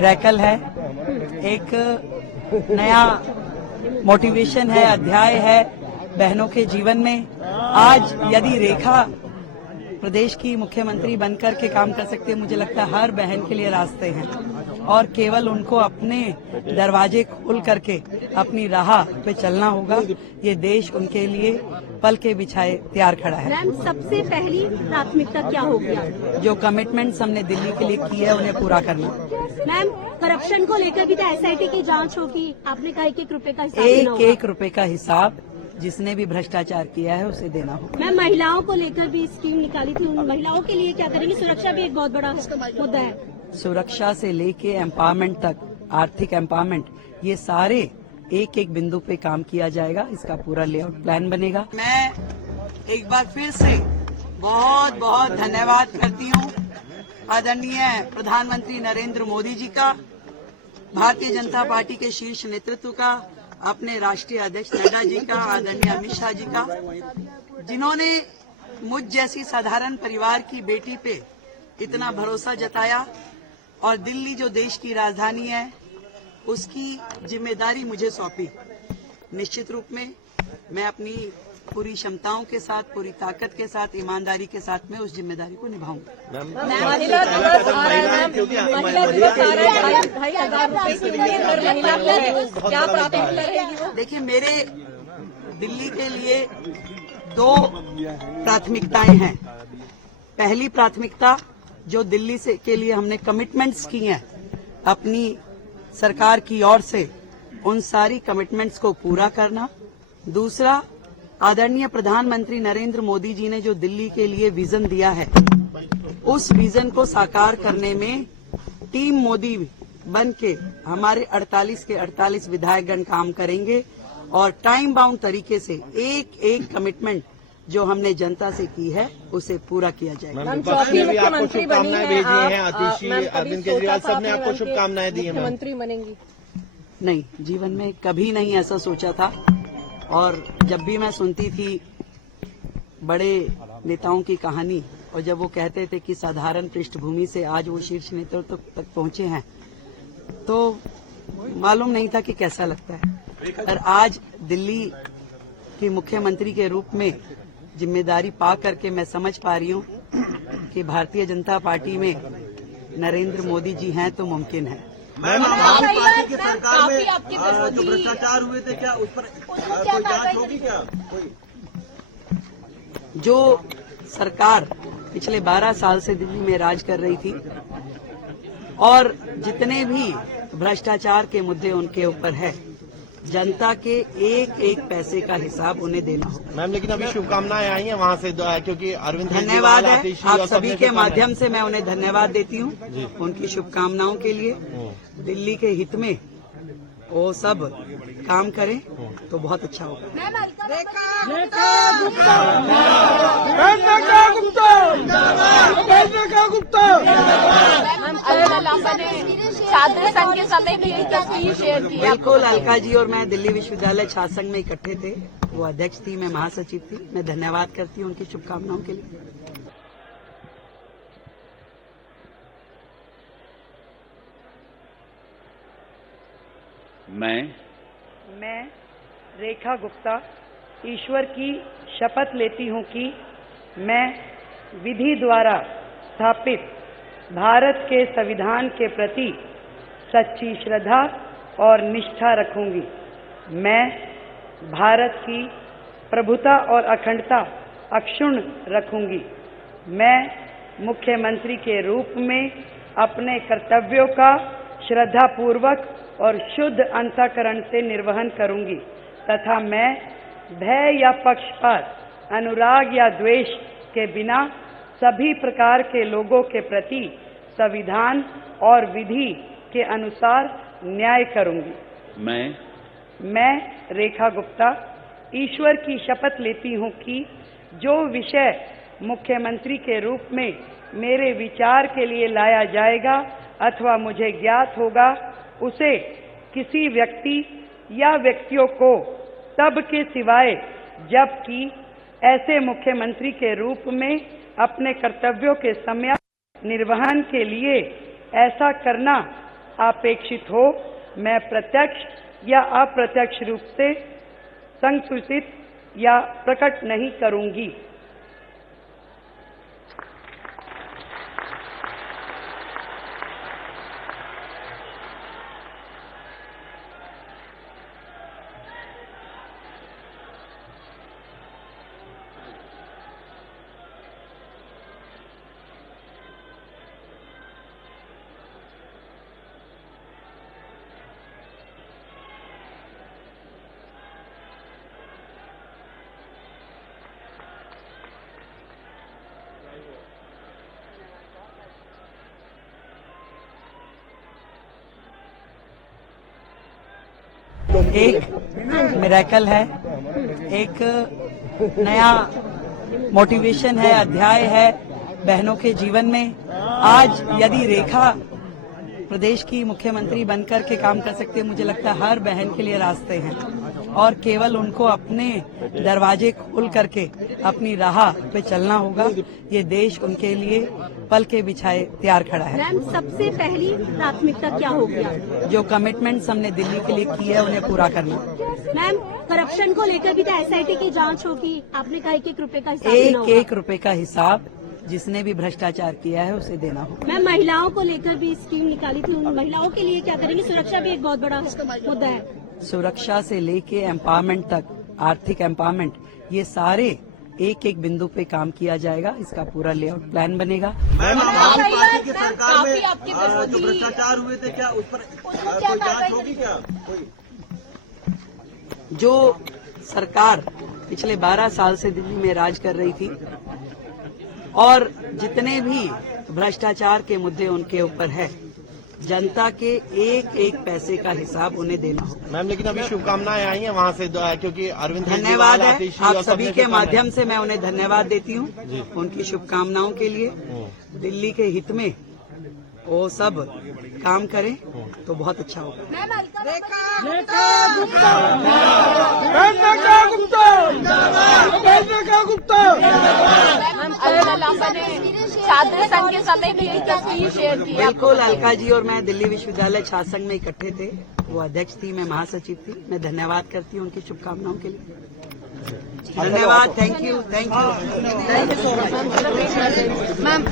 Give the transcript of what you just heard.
Miracle है, एक नया मोटिवेशन है, अध्याय है बहनों के जीवन में। आज यदि रेखा प्रदेश की मुख्यमंत्री बनकर के काम कर सकते हैं, मुझे लगता है हर बहन के लिए रास्ते हैं और केवल उनको अपने दरवाजे खोल करके अपनी राह पे चलना होगा। ये देश उनके लिए पल के बिछाए तैयार खड़ा है। मैम, सबसे पहली प्राथमिकता क्या होगी? जो कमिटमेंट्स हमने दिल्ली के लिए की है उन्हें पूरा करना। मैम, करप्शन को लेकर भी तो एसआईटी की जांच होगी, आपने कहा 1-1 रुपए का हिसाब देना होगा। 1-1 रुपए का हिसाब जिसने भी भ्रष्टाचार किया है उसे देना होगा। मैम, महिलाओं को लेकर भी स्कीम निकाली थी, उन महिलाओं के लिए क्या करेंगे? सुरक्षा भी एक बहुत बड़ा मुद्दा है। सुरक्षा से लेके एम्पावरमेंट तक, आर्थिक एम्पावरमेंट, ये सारे एक बिंदु पे काम किया जाएगा। इसका पूरा लेआउट प्लान बनेगा। मैं एक बार फिर से बहुत बहुत धन्यवाद करती हूँ आदरणीय प्रधानमंत्री नरेंद्र मोदी जी का, भारतीय जनता पार्टी के शीर्ष नेतृत्व का, अपने राष्ट्रीय अध्यक्ष नड्डा जी का, आदरणीय अमित शाह जी का, जिन्होंने मुझ जैसी साधारण परिवार की बेटी पे इतना भरोसा जताया और दिल्ली जो देश की राजधानी है उसकी जिम्मेदारी मुझे सौंपी। निश्चित रूप में मैं अपनी पूरी क्षमताओं के साथ, पूरी ताकत के साथ, ईमानदारी के साथ में उस जिम्मेदारी को निभाऊंगा। महिला दिवस आ रहा है, महिला दिवस आ रहा है, 2,500 रुपए की उम्मीद पर महिला को क्या प्राथमिकता रहेगी? देखिए, मेरे दिल्ली के लिए 2 प्राथमिकताएं हैं। पहली प्राथमिकता जो दिल्ली से के लिए हमने कमिटमेंट्स की हैं अपनी सरकार की ओर से, उन सारी कमिटमेंट्स को पूरा करना। दूसरा, आदरणीय प्रधानमंत्री नरेंद्र मोदी जी ने जो दिल्ली के लिए विजन दिया है, उस विजन को साकार करने में टीम मोदी बन के हमारे 48 के 48 विधायकगण काम करेंगे और टाइम बाउंड तरीके से एक कमिटमेंट जो हमने जनता से की है उसे पूरा किया जाएगा। चौथी मुख्यमंत्री बनी है, अरविंद केजरीवाल साहब ने आपको शुभकामनाएं दी हैं। मुख्यमंत्री बनेंगी? नहीं, जीवन में कभी नहीं ऐसा सोचा था। और जब भी मैं सुनती थी बड़े नेताओं की कहानी और जब वो कहते थे कि साधारण पृष्ठभूमि से आज वो शीर्ष नेतृत्व तक पहुंचे हैं, तो मालूम नहीं था कि कैसा लगता है। और आज दिल्ली की मुख्यमंत्री के रूप में जिम्मेदारी पा करके मैं समझ पा रही हूँ कि भारतीय जनता पार्टी में नरेंद्र मोदी जी हैं तो मुमकिन है। मैम, पार्टी की सरकार में जो भ्रष्टाचार हुए थे, क्या उस पर कोई जांच होगी? क्या जो सरकार पिछले 12 साल से दिल्ली में राज कर रही थी और जितने भी भ्रष्टाचार के मुद्दे उनके ऊपर है, जनता के एक पैसे का हिसाब उन्हें देना होगा। मैम, लेकिन अभी शुभकामनाएं आई हैं वहाँ से, क्योंकि अरविंद धन्यवाद है आप सभी के माध्यम से मैं उन्हें धन्यवाद देती हूँ उनकी शुभकामनाओं के लिए। दिल्ली के हित में वो सब काम करें तो बहुत अच्छा होगा। छात्र संघ के समय की तस्वीर शेयर की। बिल्कुल, अलका जी और मैं दिल्ली विश्वविद्यालय छात्र संघ में इकट्ठे थे। वो अध्यक्ष थी, मैं महासचिव थी। मैं धन्यवाद करती हूँ उनकी शुभकामनाओं के लिए। मैं रेखा गुप्ता ईश्वर की शपथ लेती हूँ कि मैं विधि द्वारा स्थापित भारत के संविधान के प्रति सच्ची श्रद्धा और निष्ठा रखूंगी। मैं भारत की प्रभुता और अखंडता अक्षुण्ण रखूंगी। मैं मुख्यमंत्री के रूप में अपने कर्तव्यों का श्रद्धापूर्वक और शुद्ध अंतःकरण से निर्वहन करूंगी तथा मैं भय या पक्षपात, अनुराग या द्वेष के बिना सभी प्रकार के लोगों के प्रति संविधान और विधि के अनुसार न्याय करूंगी। मैं रेखा गुप्ता ईश्वर की शपथ लेती हूं कि जो विषय मुख्यमंत्री के रूप में मेरे विचार के लिए लाया जाएगा अथवा मुझे ज्ञात होगा, उसे किसी व्यक्ति या व्यक्तियों को तब के सिवाय जबकि ऐसे मुख्यमंत्री के रूप में अपने कर्तव्यों के सम्यक निर्वहन के लिए ऐसा करना अपेक्षित हो, मैं प्रत्यक्ष या अप्रत्यक्ष रूप से संसूचित या प्रकट नहीं करूंगी। एक मिरेकल है, एक नया मोटिवेशन है, अध्याय है बहनों के जीवन में। आज यदि रेखा प्रदेश की मुख्यमंत्री बनकर के काम कर सकते हैं, मुझे लगता है हर बहन के लिए रास्ते हैं और केवल उनको अपने दरवाजे खोल करके अपनी राह पे चलना होगा। ये देश उनके लिए पल के बिछाए तैयार खड़ा है। मैम, सबसे पहली प्राथमिकता क्या होगी? जो कमिटमेंट्स हमने दिल्ली के लिए की है उन्हें पूरा करना। मैम, करप्शन को लेकर भी तो एसआईटी की जांच होगी। आपने कहा 1-1 रुपए का हिसाब देना होगा। 1-1 रुपए का हिसाब जिसने भी भ्रष्टाचार किया है उसे देना होगा। मैम, महिलाओं को लेकर भी स्कीम निकाली थी, उन महिलाओं के लिए क्या करेंगे? सुरक्षा भी एक बहुत बड़ा मुद्दा है। सुरक्षा से लेके एम्पावरमेंट तक, आर्थिक एम्पावरमेंट, ये सारे एक-एक बिंदु पे काम किया जाएगा। इसका पूरा लेआउट प्लान बनेगा। मैम, आपकी पार्टी की सरकार में जो भ्रष्टाचार हुए थे, क्या उस पर कोई जांच होगी क्या? जो सरकार पिछले 12 साल से दिल्ली में राज कर रही थी और जितने भी भ्रष्टाचार के मुद्दे उनके ऊपर है, जनता के एक-एक पैसे का हिसाब उन्हें देना होगा। मैम, लेकिन अभी शुभकामनाएं आई हैं वहाँ से, क्योंकि अरविंद धन्यवाद है आतिशी आप और सभी सबने के माध्यम से मैं उन्हें धन्यवाद देती हूँ उनकी शुभकामनाओं के लिए। दिल्ली के हित में वो सब काम करें तो बहुत अच्छा होगा। अलका लांबा ने छात्र संघ के समय की एक तस्वीर शेयर की। बिल्कुल, अलका जी और मैं दिल्ली विश्वविद्यालय छात्र संघ में इकट्ठे थे। वो अध्यक्ष थी, मैं महासचिव थी। मैं धन्यवाद करती हूँ उनकी शुभकामनाओं के लिए। धन्यवाद। Thank you so much ma'am.